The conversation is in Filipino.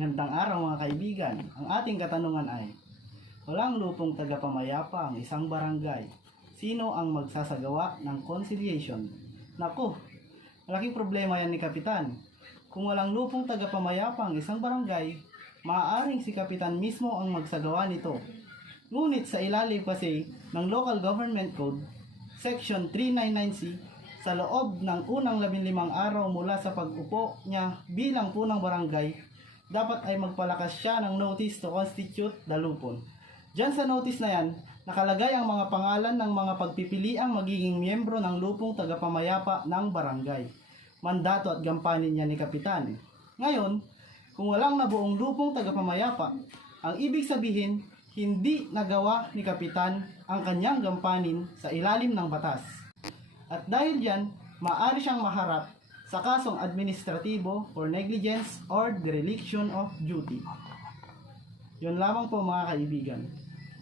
Magandang araw mga kaibigan. Ang ating katanungan ay, walang lupong tagapamayapa ang isang barangay. Sino ang magsasagawa ng conciliation? Naku, malaking problema yan ni Kapitan. Kung walang lupong tagapamayapa ang isang barangay, maaaring si Kapitan mismo ang magsagawa nito. Ngunit sa ilalim kasi ng Local Government Code, Section 399C, sa loob ng unang 15 araw mula sa pag-upo niya bilang punang barangay, dapat ay magpalakas siya ng notice to constitute the lupon. Diyan sa notice na yan, nakalagay ang mga pangalan ng mga pagpipiliang magiging miyembro ng lupong tagapamayapa ng barangay. Mandato at gampanin niya ni Kapitan. Ngayon, kung walang nabuong lupong tagapamayapa, ang ibig sabihin, hindi nagawa ni Kapitan ang kanyang gampanin sa ilalim ng batas. At dahil dyan, maaari siyang maharap sa kasong administratibo for negligence or dereliction of duty. Yun lamang po mga kaibigan.